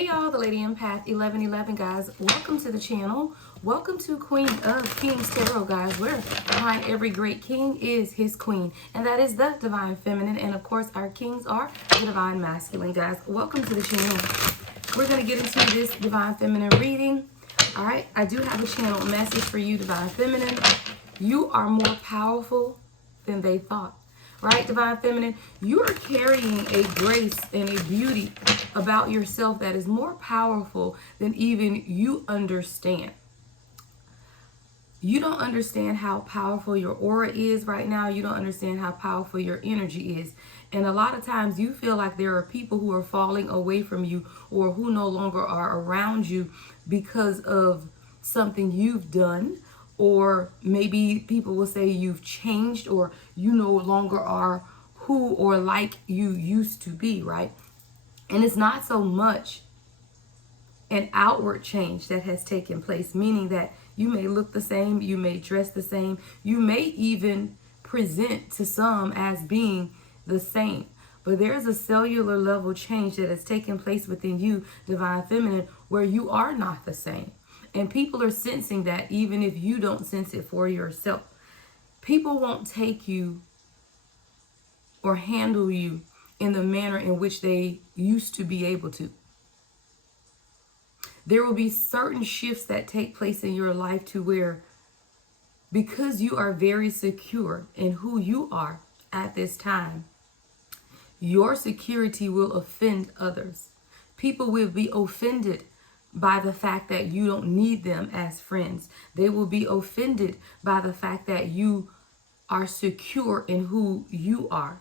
Hey y'all, the Lady Empath 1111 guys. Welcome to the channel. Welcome to Queen of Kings Tarot, guys, where behind every great king is his queen, and that is the Divine Feminine, and of course our kings are the Divine Masculine, guys. Welcome to the channel. We're going to get into this Divine Feminine reading. All right, I do have a channel message for you, Divine Feminine. You are more powerful than they thought. Right, Divine Feminine? You are carrying a grace and a beauty about yourself that is more powerful than even you understand. You don't understand how powerful your aura is right now. You don't understand how powerful your energy is. And a lot of times you feel like there are people who are falling away from you or who no longer are around you because of something you've done. Or maybe people will say you've changed or you no longer are who or like you used to be, right? And it's not so much an outward change that has taken place, meaning that you may look the same, you may dress the same, you may even present to some as being the same. But there's a cellular level change that has taken place within you, Divine Feminine, where you are not the same. And people are sensing that even if you don't sense it for yourself. People won't take you or handle you in the manner in which they used to be able to. There will be certain shifts that take place in your life to where, because you are very secure in who you are at this time, your security will offend others. People will be offended by the fact that you don't need them as friends. They will be offended by the fact that you are secure in who you are.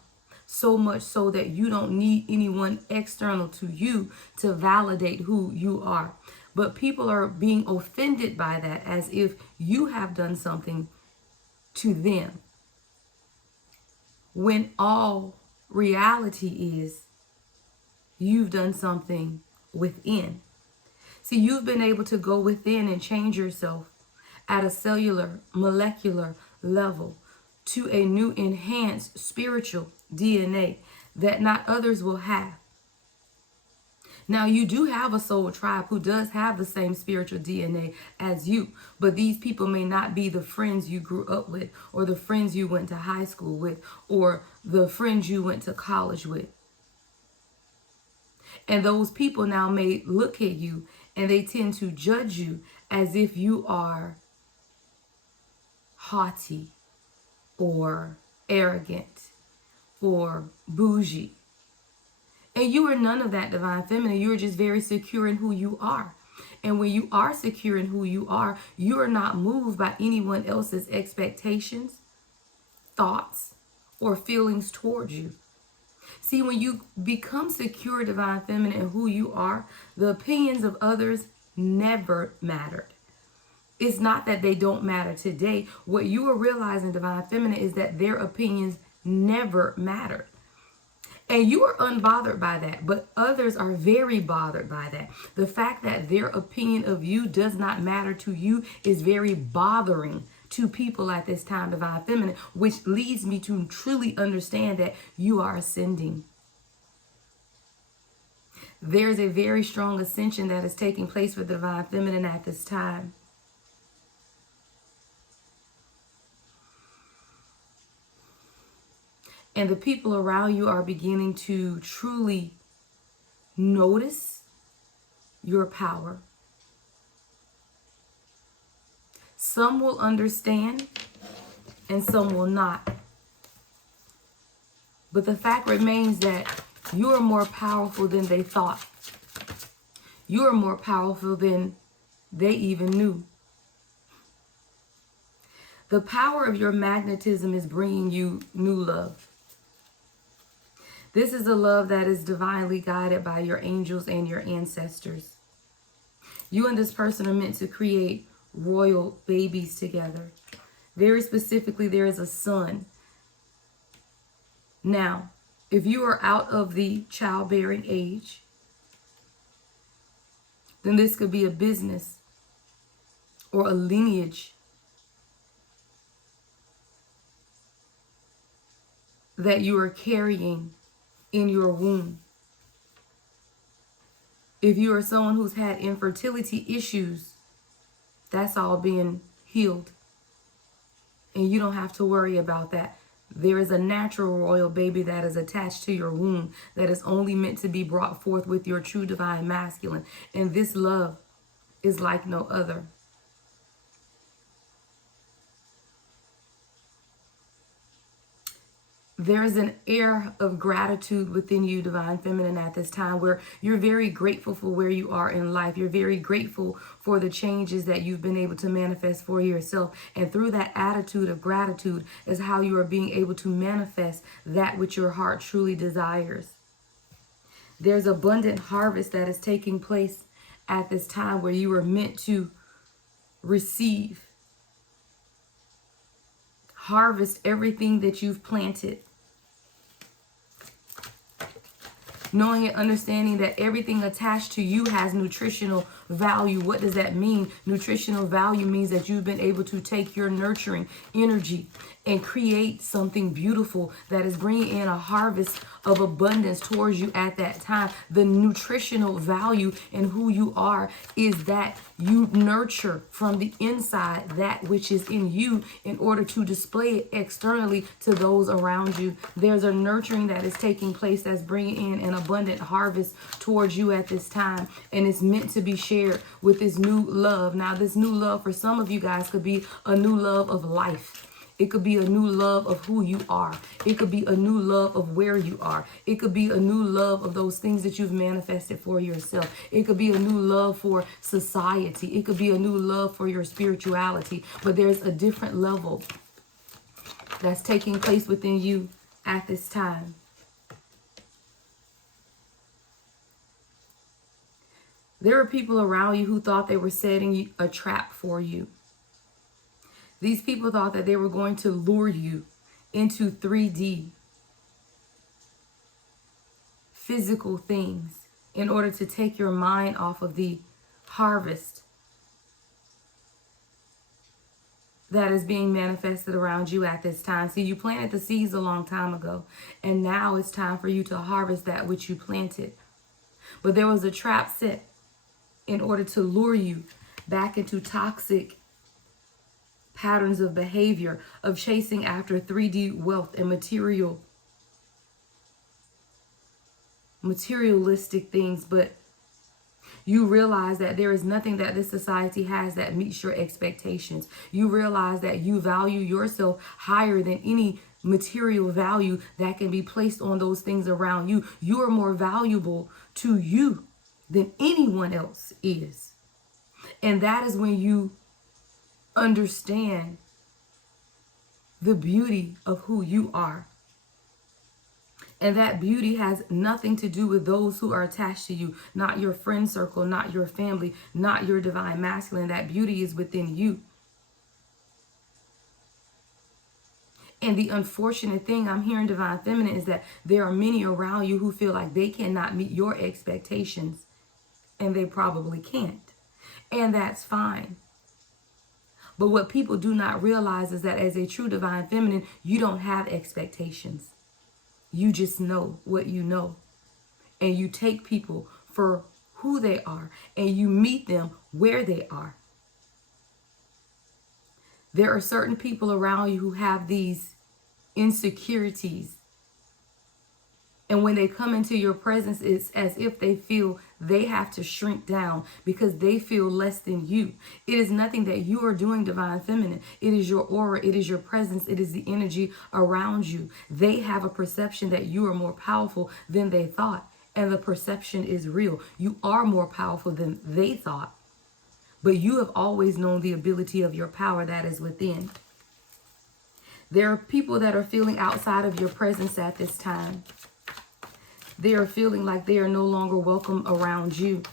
So much so that you don't need anyone external to you to validate who you are. But people are being offended by that as if you have done something to them. When all reality is you've done something within. See, you've been able to go within and change yourself at a cellular, molecular level to a new enhanced spiritual DNA that not others will have. Now, you do have a soul tribe who does have the same spiritual DNA as you, but these people may not be the friends you grew up with, or the friends you went to high school with, or the friends you went to college with. And those people now may look at you and they tend to judge you as if you are haughty or arrogant or bougie. And you are none of that, Divine Feminine. You are just very secure in who you are. And when you are secure in who you are not moved by anyone else's expectations, thoughts, or feelings towards you. See, when you become secure, Divine Feminine, in who you are, the opinions of others never mattered. It's not that they don't matter today. What you are realizing, Divine Feminine, is that their opinions never mattered. And you are unbothered by that, but others are very bothered by that. The fact that their opinion of you does not matter to you is very bothering to people at this time, Divine Feminine, which leads me to truly understand that you are ascending. There's a very strong ascension that is taking place with Divine Feminine at this time. And the people around you are beginning to truly notice your power. Some will understand and some will not. But the fact remains that you are more powerful than they thought. You are more powerful than they even knew. The power of your magnetism is bringing you new love. This is a love that is divinely guided by your angels and your ancestors. You and this person are meant to create royal babies together. Very specifically, there is a son. Now, if you are out of the childbearing age, then this could be a business or a lineage that you are carrying in your womb. If you are someone who's had infertility issues, that's all being healed. And you don't have to worry about that. There is a natural royal baby that is attached to your womb that is only meant to be brought forth with your true divine masculine. And this love is like no other. There's an air of gratitude within you, divine feminine, at this time where you're very grateful for where you are in life. You're very grateful for the changes that you've been able to manifest for yourself. And through that attitude of gratitude is how you are being able to manifest that which your heart truly desires. There's abundant harvest that is taking place at this time where you are meant to receive. Harvest everything that you've planted. Knowing and understanding that everything attached to you has nutritional value. What does that mean? Nutritional value means that you've been able to take your nurturing energy and create something beautiful that is bringing in a harvest of abundance towards you at that time. The nutritional value in who you are is that you nurture from the inside that which is in you in order to display it externally to those around you. There's a nurturing that is taking place that's bringing in an abundant harvest towards you at this time, and it's meant to be shared with this new love. Now, this new love for some of you guys could be a new love of life. It could be a new love of who you are. It could be a new love of where you are. It could be a new love of those things that you've manifested for yourself. It could be a new love for society. It could be a new love for your spirituality. But there's a different level that's taking place within you at this time. There are people around you who thought they were setting a trap for you. These people thought that they were going to lure you into 3D physical things in order to take your mind off of the harvest that is being manifested around you at this time. See, you planted the seeds a long time ago, and now it's time for you to harvest that which you planted. But there was a trap set in order to lure you back into toxic patterns of behavior, of chasing after 3D wealth and materialistic things. But you realize that there is nothing that this society has that meets your expectations. You realize that you value yourself higher than any material value that can be placed on those things around you. You are more valuable to you than anyone else is. And that is when you understand the beauty of who you are. And that beauty has nothing to do with those who are attached to you, not your friend circle, not your family, not your divine masculine. That beauty is within you. And the unfortunate thing I'm hearing, divine feminine, is that there are many around you who feel like they cannot meet your expectations, and they probably can't. And that's fine. But what people do not realize is that as a true divine feminine, you don't have expectations. You just know what you know. And you take people for who they are, and you meet them where they are. There are certain people around you who have these insecurities. And when they come into your presence, it's as if they feel they have to shrink down because they feel less than you. It is nothing that you are doing, divine feminine. It is your aura. It is your presence. It is the energy around you. They have a perception that you are more powerful than they thought. And the perception is real. You are more powerful than they thought. But you have always known the ability of your power that is within. There are people that are feeling outside of your presence at this time. They are feeling like they are no longer welcome around you.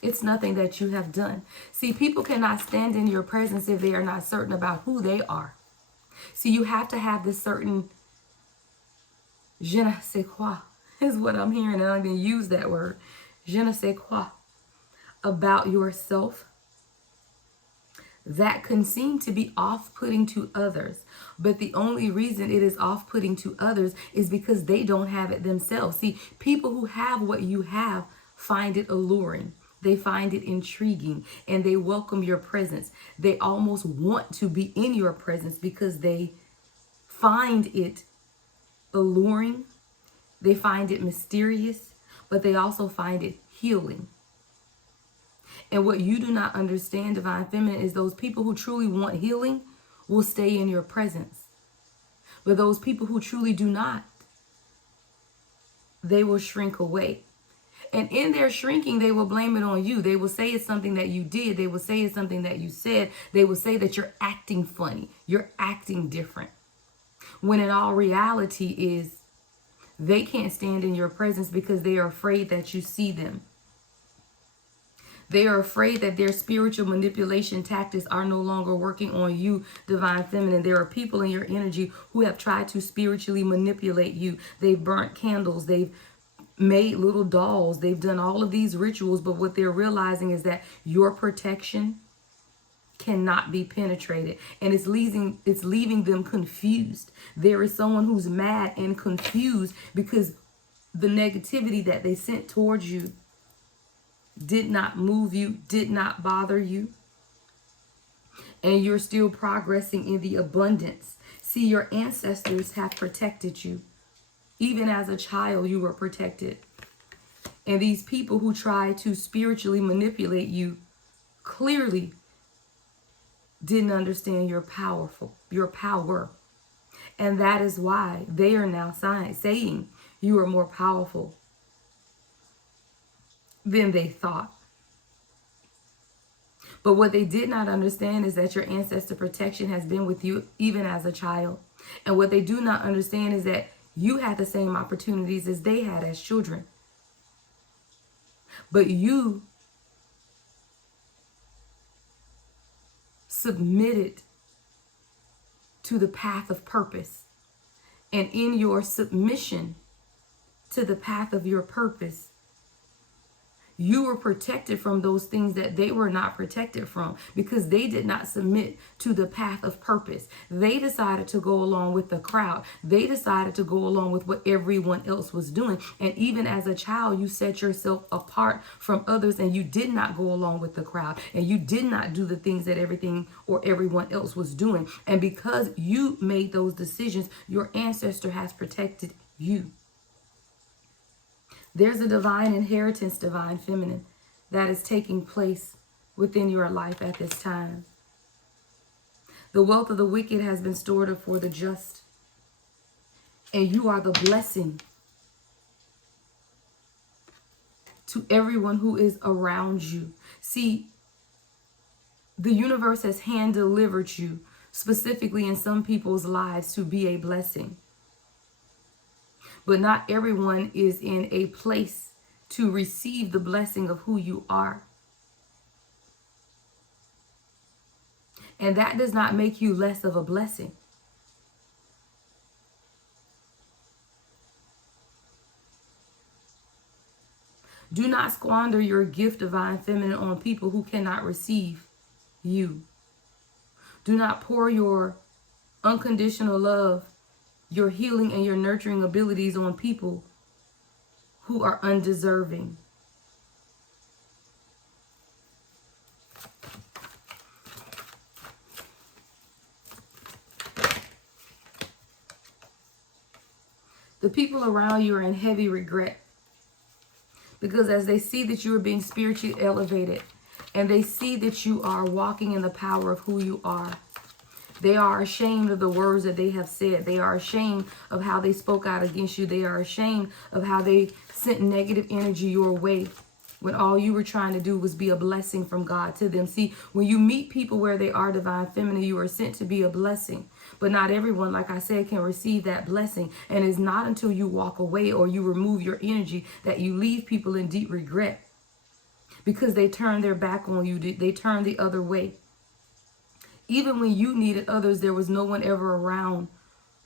It's nothing that you have done. See, people cannot stand in your presence if they are not certain about who they are. See, you have to have this certain je ne sais quoi is what I'm hearing, and I don't even use that word. Je ne sais quoi about yourself that can seem to be off-putting to others. But the only reason it is off-putting to others is because they don't have it themselves. See, people who have what you have find it alluring. They find it intriguing, and they welcome your presence. They almost want to be in your presence because they find it alluring. They find it mysterious, but they also find it healing. And what you do not understand, Divine Feminine, is those people who truly want healing will stay in your presence. But those people who truly do not, they will shrink away. And in their shrinking, they will blame it on you. They will say it's something that you did. They will say it's something that you said. They will say that you're acting funny. You're acting different. When in all reality is they can't stand in your presence because they are afraid that you see them. They are afraid that their spiritual manipulation tactics are no longer working on you, Divine Feminine. There are people in your energy who have tried to spiritually manipulate you. They've burnt candles. They've made little dolls. They've done all of these rituals, but what they're realizing is that your protection cannot be penetrated, and it's leaving them confused. There is someone who's mad and confused because the negativity that they sent towards you did not move you, did not bother you, and you're still progressing in the abundance. See, your ancestors have protected you. Even as a child, you were protected. And these people who try to spiritually manipulate you clearly didn't understand your power. And that is why they are now saying you are more powerful than they thought. But what they did not understand is that your ancestor protection has been with you even as a child. And what they do not understand is that you had the same opportunities as they had as children. But you submitted to the path of purpose. And in your submission to the path of your purpose, you were protected from those things that they were not protected from because they did not submit to the path of purpose. They decided to go along with the crowd. They decided to go along with what everyone else was doing. And even as a child, you set yourself apart from others and you did not go along with the crowd. And you did not do the things that everything or everyone else was doing. And because you made those decisions, your ancestor has protected you. There's a divine inheritance, Divine Feminine, that is taking place within your life at this time. The wealth of the wicked has been stored up for the just. And you are the blessing to everyone who is around you. See, the universe has hand delivered you specifically in some people's lives to be a blessing. But not everyone is in a place to receive the blessing of who you are. And that does not make you less of a blessing. Do not squander your gift, Divine Feminine, on people who cannot receive you. Do not pour your unconditional love, your healing and your nurturing abilities on people who are undeserving. The people around you are in heavy regret because as they see that you are being spiritually elevated and they see that you are walking in the power of who you are, they are ashamed of the words that they have said. They are ashamed of how they spoke out against you. They are ashamed of how they sent negative energy your way when all you were trying to do was be a blessing from God to them. See, when you meet people where they are, Divine Feminine, you are sent to be a blessing. But not everyone, like I said, can receive that blessing. And it's not until you walk away or you remove your energy that you leave people in deep regret because they turn their back on you. They turn the other way. Even when you needed others, there was no one ever around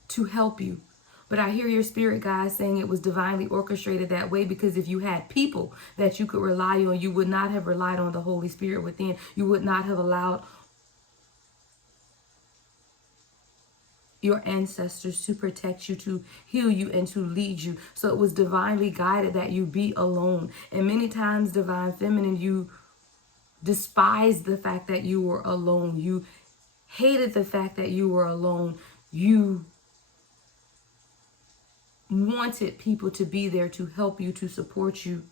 to help you. But I hear your spirit guide saying it was divinely orchestrated that way because if you had people that you could rely on, you would not have relied on the Holy Spirit within. You would not have allowed your ancestors to protect you, to heal you, and to lead you. So it was divinely guided that you be alone. And many times, divine feminine, you despised the fact that you were alone. You hated the fact that you were alone. You wanted people to be there to help you, to support you,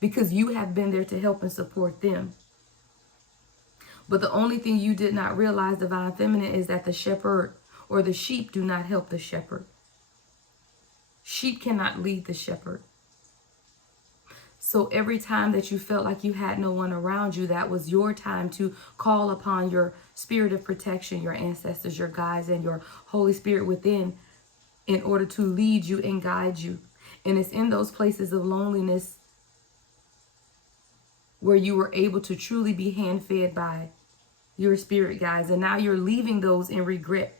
because you have been there to help and support them. But the only thing you did not realize, divine feminine, is that the shepherd or the sheep do not help the shepherd. Sheep cannot lead the shepherd. So every time that you felt like you had no one around you, that was your time to call upon your spirit of protection, your ancestors, your guides, and your Holy Spirit within in order to lead you and guide you. And it's in those places of loneliness where you were able to truly be hand-fed by your spirit guides. And now you're leaving those in regret.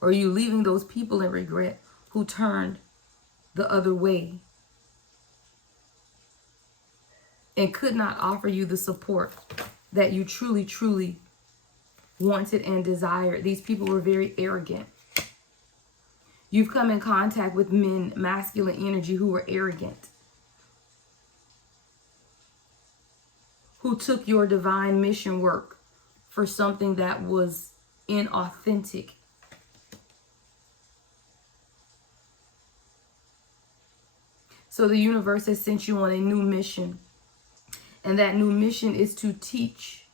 Or you leaving those people in regret who turned the other way and could not offer you the support that you truly, truly wanted and desired. These people were very arrogant. You've come in contact with men, masculine energy, who were arrogant, who took your divine mission work for something that was inauthentic. So the universe has sent you on a new mission. And that new mission is to teach.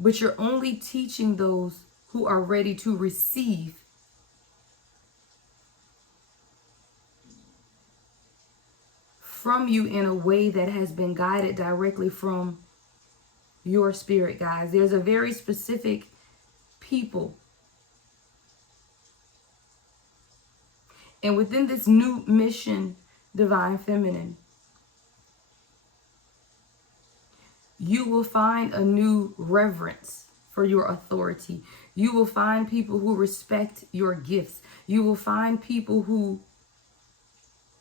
But you're only teaching those who are ready to receive. From you in a way that has been guided directly from your spirit guides. There's a very specific people. And within this new mission, divine feminine, you will find a new reverence for your authority. You will find people who respect your gifts. You will find people who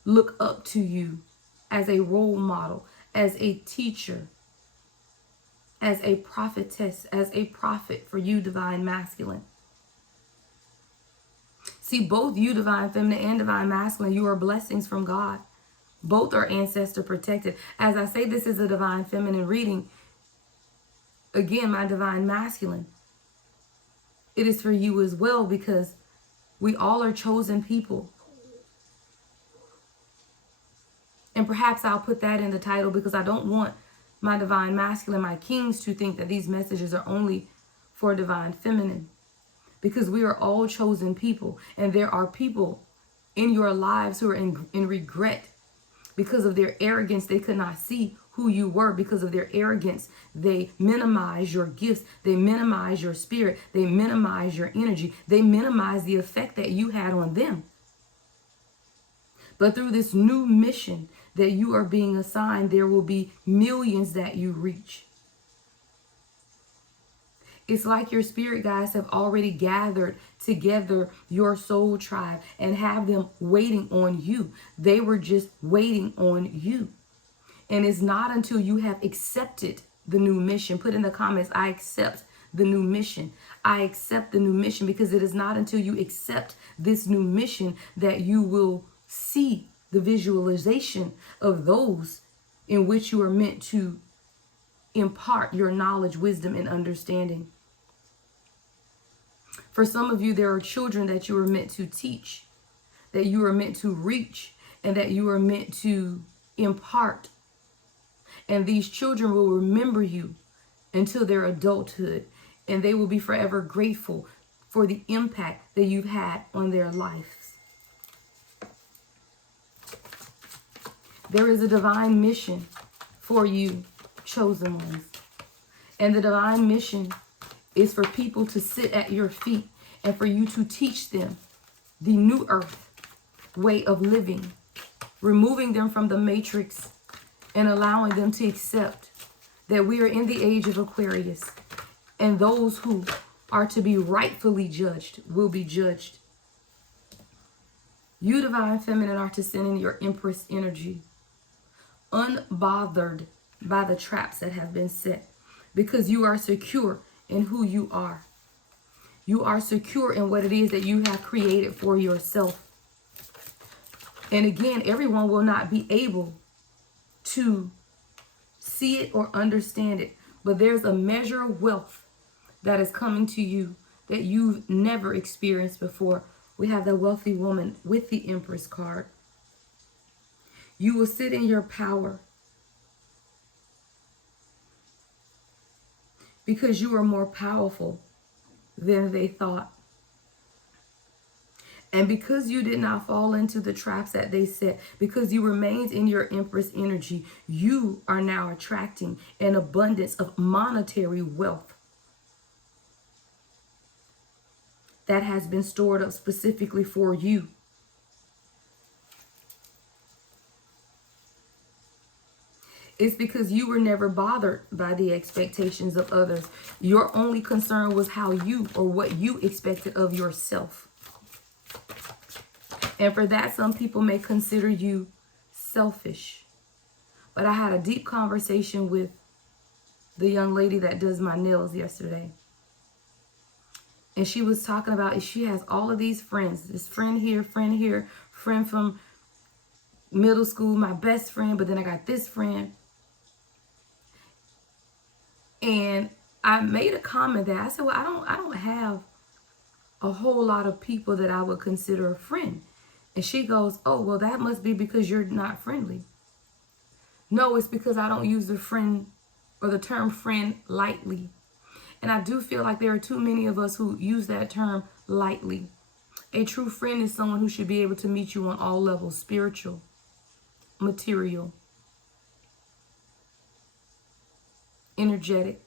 look up to you as a role model, as a teacher, as a prophetess, as a prophet for you, divine masculine. See, both you, divine feminine, and divine masculine, you are blessings from God. Both are ancestor protected. As I say, this is a divine feminine reading. Again, my divine masculine, it is for you as well, because we all are chosen people. And perhaps I'll put that in the title, because I don't want my divine masculine, my kings, to think that these messages are only for divine feminine. Because we are all chosen people. And there are people in your lives who are in regret because of their arrogance. They could not see who you were. Because of their arrogance, they minimize your gifts. They minimize your spirit. They minimize your energy. They minimize the effect that you had on them. But through this new mission that you are being assigned, there will be millions that you reach. It's like your spirit guides have already gathered together your soul tribe and have them waiting on you. They were just waiting on you. And it's not until you have accepted the new mission. Put in the comments, I accept the new mission. I accept the new mission, because it is not until you accept this new mission that you will see the visualization of those in which you are meant to impart your knowledge, wisdom, and understanding. For some of you, there are children that you are meant to teach, that you are meant to reach, and that you are meant to impart. And these children will remember you until their adulthood, and they will be forever grateful for the impact that you've had on their lives. There is a divine mission for you, chosen ones. And the divine mission is for people to sit at your feet and for you to teach them the new earth way of living, removing them from the matrix and allowing them to accept that we are in the age of Aquarius, and those who are to be rightfully judged will be judged. You, divine feminine, are to send in your empress energy, unbothered by the traps that have been set. because you are secure in who you are. You are secure in what it is that you have created for yourself. And again, everyone will not be able to see it or understand it, but there's a measure of wealth that is coming to you that you've never experienced before. We have the wealthy woman with the Empress card. You will sit in your power because you are more powerful than they thought. And because you did not fall into the traps that they set, because you remained in your Empress energy, you are now attracting an abundance of monetary wealth that has been stored up specifically for you. It's because you were never bothered by the expectations of others. Your only concern was how you or what you expected of yourself. And for that, some people may consider you selfish. But I had a deep conversation with the young lady that does my nails yesterday. And she was talking about she has all of these friends. This friend here, friend from middle school, my best friend, but then I got this friend. And I made a comment that I said, well, I don't have a whole lot of people that I would consider a friend. And she goes, oh, well, that must be because you're not friendly. No, it's because I don't use the friend or the term friend lightly. And I do feel like there are too many of us who use that term lightly. A true friend is someone who should be able to meet you on all levels, spiritual, material, energetic,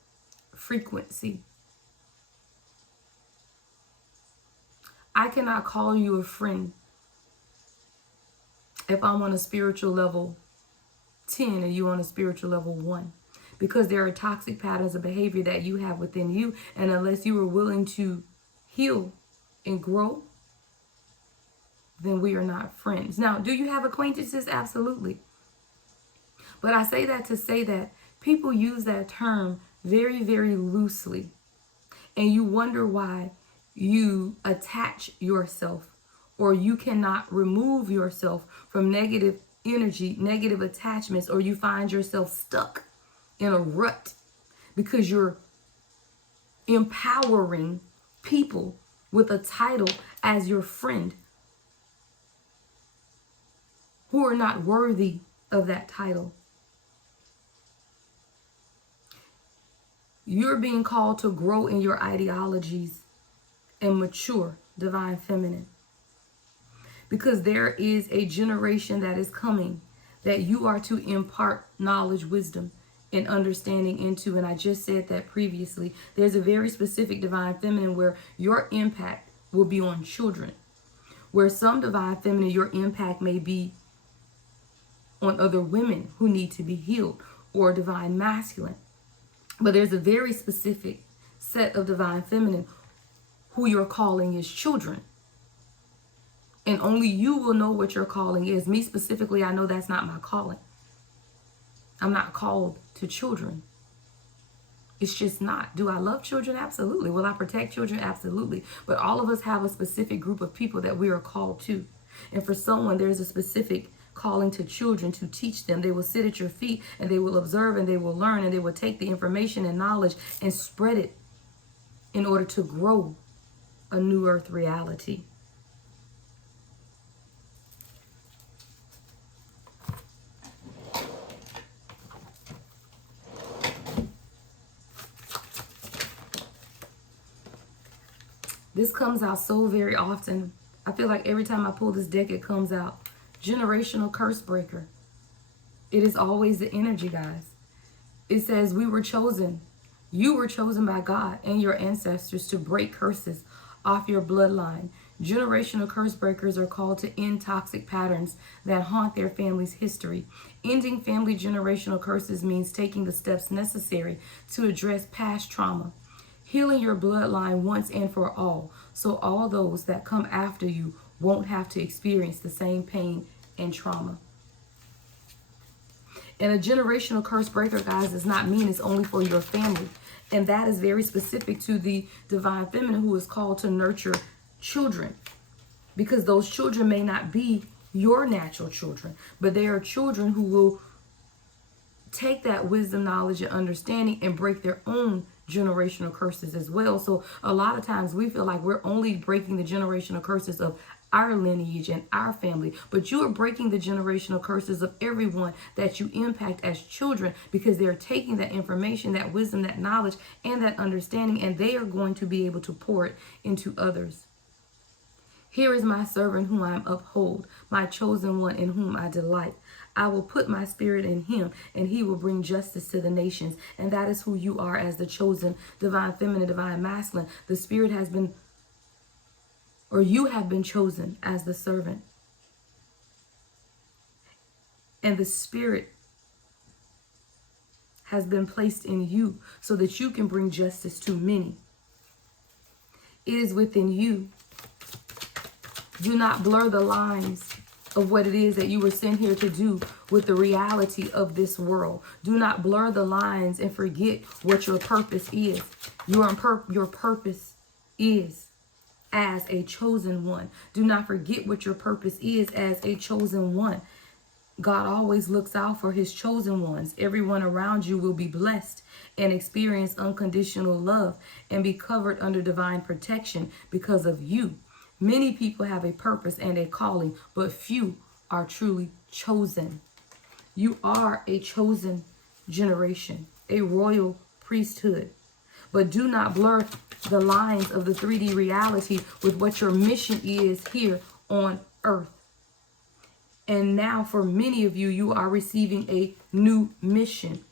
frequency. I cannot call you a friend if I'm on a spiritual level 10 and you on a spiritual level 1. Because there are toxic patterns of behavior that you have within you. And unless you are willing to heal and grow, then we are not friends. Now, do you have acquaintances? Absolutely. But I say that to say that people use that term very, very loosely. And you wonder why you attach yourself, or you cannot remove yourself from negative energy, negative attachments, or you find yourself stuck in a rut because you're empowering people with a title as your friend who are not worthy of that title. You're being called to grow in your ideologies and mature, divine feminine. Because there is a generation that is coming that you are to impart knowledge, wisdom, and understanding into. And I just said that previously. There's a very specific divine feminine where your impact will be on children. Where some divine feminine, your impact may be on other women who need to be healed, or divine masculine. But there's a very specific set of divine feminine who your calling is children. And only you will know what your calling is. Me specifically, I know that's not my calling. I'm not called to children. It's just not. Do I love children? Absolutely. Will I protect children? Absolutely. But all of us have a specific group of people that we are called to. And for someone, there's a specific calling to children to teach them. They will sit at your feet and they will observe and they will learn and they will take the information and knowledge and spread it in order to grow a new earth reality. This comes out so very often. I feel like every time I pull this deck, it comes out. Generational curse breaker. It is always the energy, guys. It says we were chosen. You were chosen by God and your ancestors to break curses off your bloodline. Generational curse breakers are called to end toxic patterns that haunt their family's history. Ending family generational curses means taking the steps necessary to address past trauma. Healing your bloodline once and for all, so all those that come after you won't have to experience the same pain and trauma. And a generational curse breaker, guys, does not mean it's only for your family. And that is very specific to the divine feminine, who is called to nurture children. Because those children may not be your natural children, but they are children who will take that wisdom, knowledge, and understanding and break their own generational curses as well. So a lot of times we feel like we're only breaking the generational curses of our lineage and our family, but you are breaking the generational curses of everyone that you impact as children, because they're taking that information, that wisdom, that knowledge, and that understanding, and they are going to be able to pour it into others. Here is my servant whom I uphold, my chosen one in whom I delight. I will put my spirit in him, and he will bring justice to the nations. And that is who you are as the chosen divine feminine, divine masculine. The spirit has been, or you have been chosen as the servant. And the spirit has been placed in you so that you can bring justice to many. It is within you. Do not blur the lines of what it is that you were sent here to do with the reality of this world. Do not blur the lines and forget what your purpose is. Your purpose is as a chosen one. Do not forget what your purpose is as a chosen one. God always looks out for his chosen ones. Everyone around you will be blessed and experience unconditional love and be covered under divine protection because of you. Many people have a purpose and a calling, but few are truly chosen. You are a chosen generation, a royal priesthood. But do not blur the lines of the 3D reality with what your mission is here on earth. And now for many of you, you are receiving a new mission.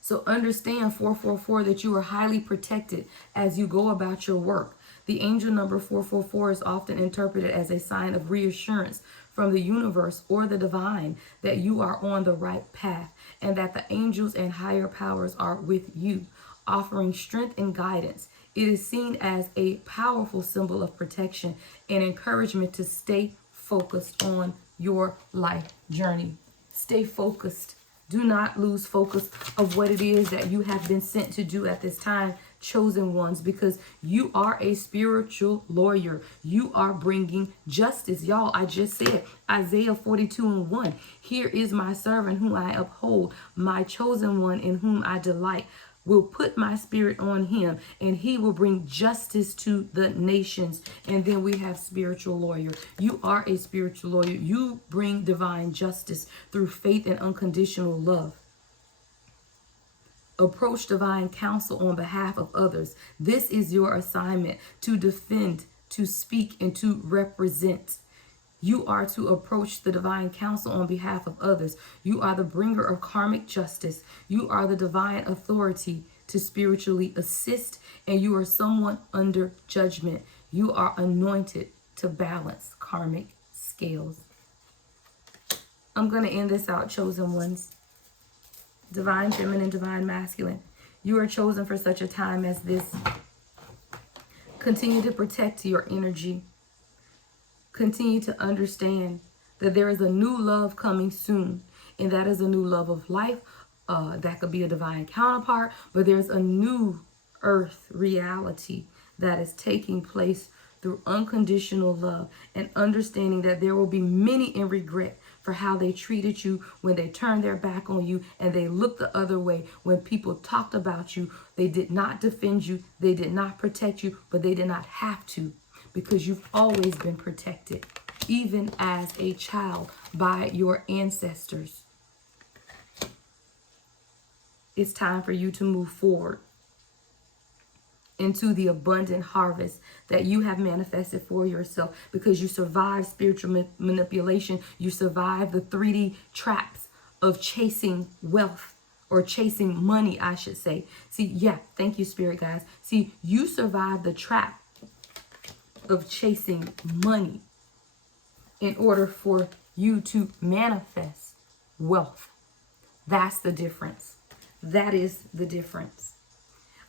So understand 444 that you are highly protected as you go about your work. The angel number 444 is often interpreted as a sign of reassurance from the universe or the divine that you are on the right path and that the angels and higher powers are with you, offering strength and guidance. It is seen as a powerful symbol of protection and encouragement to stay focused on your life journey. Stay focused. Do not lose focus of what it is that you have been sent to do at this time, chosen ones, because you are a spiritual lawyer. You are bringing justice. Y'all, I just said Isaiah 42:1. Here is my servant whom I uphold, my chosen one in whom I delight. Will put my spirit on him, and he will bring justice to the nations. And then we have spiritual lawyer. You are a spiritual lawyer. You bring divine justice through faith and unconditional love. Approach divine counsel on behalf of others. This is your assignment: to defend, to speak, and to represent. You are to approach the divine counsel on behalf of others. You are the bringer of karmic justice. You are the divine authority to spiritually assist, and you are someone under judgment. You are anointed to balance karmic scales. I'm going to end this out, chosen ones. Divine feminine, divine masculine. You are chosen for such a time as this. Continue to protect your energy. Continue to understand that there is a new love coming soon, and that is a new love of life. That could be a divine counterpart, but there's a new earth reality that is taking place through unconditional love and understanding that there will be many in regret for how they treated you when they turned their back on you and they looked the other way when people talked about you. They did not defend you. They did not protect you, but they did not have to, because you've always been protected, even as a child, by your ancestors. It's time for you to move forward into the abundant harvest that you have manifested for yourself, because you survived spiritual manipulation. You survived the 3D traps of chasing wealth, or chasing money, I should say. See, yeah, thank you, Spirit guys. See, you survived the trap of chasing money in order for you to manifest wealth. That's the difference. That is the difference.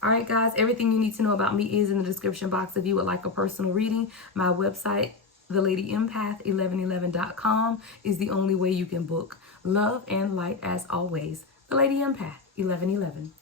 All right, guys, everything you need to know about me is in the description box. If you would like a personal reading, my website, thelady1111.com, is the only way you can book. Love and light as always. The Lady Empath, 1111.